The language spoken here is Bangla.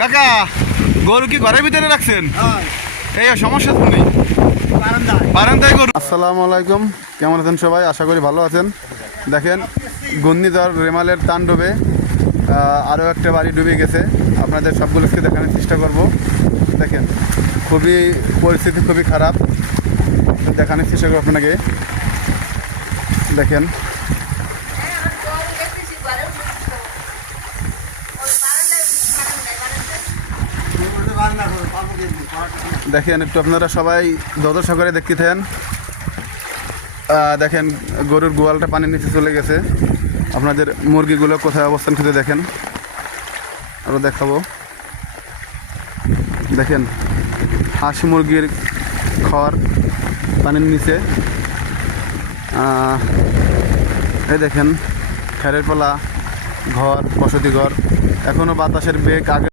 কাকা গরু কি ঘরের ভিতরে রাখছেন? এই সমস্যা তো নেই, বারান্দায় গরু। আসসালামু আলাইকুম, কেমন আছেন সবাই? আশা করি ভালো আছেন। দেখেন ঘূর্ণিঝড় রেমালের তাণ্ডবে আরও একটা বাড়ি ডুবে গেছে। আপনাদের সবগুলোকে দেখানোর চেষ্টা করব। দেখেন খুবই পরিস্থিতি খুবই খারাপ, দেখানোর চেষ্টা করবো আপনাকে। দেখেন দেখেন একটু আপনারা সবাই ধৈর্য সহকারে দেখতে থাকেন। দেখেন গরুর গোয়ালটা পানির নিচে চলে গেছে। আপনাদের মুরগিগুলো কোথায় অবস্থান করতে দেখেন, আরও দেখাবো। দেখেন হাঁস মুরগির খড় পানির নিচে। এই দেখেন খেরের পালা, ঘর, বসতি ঘর। এখনও বাতাসের বেগ আগে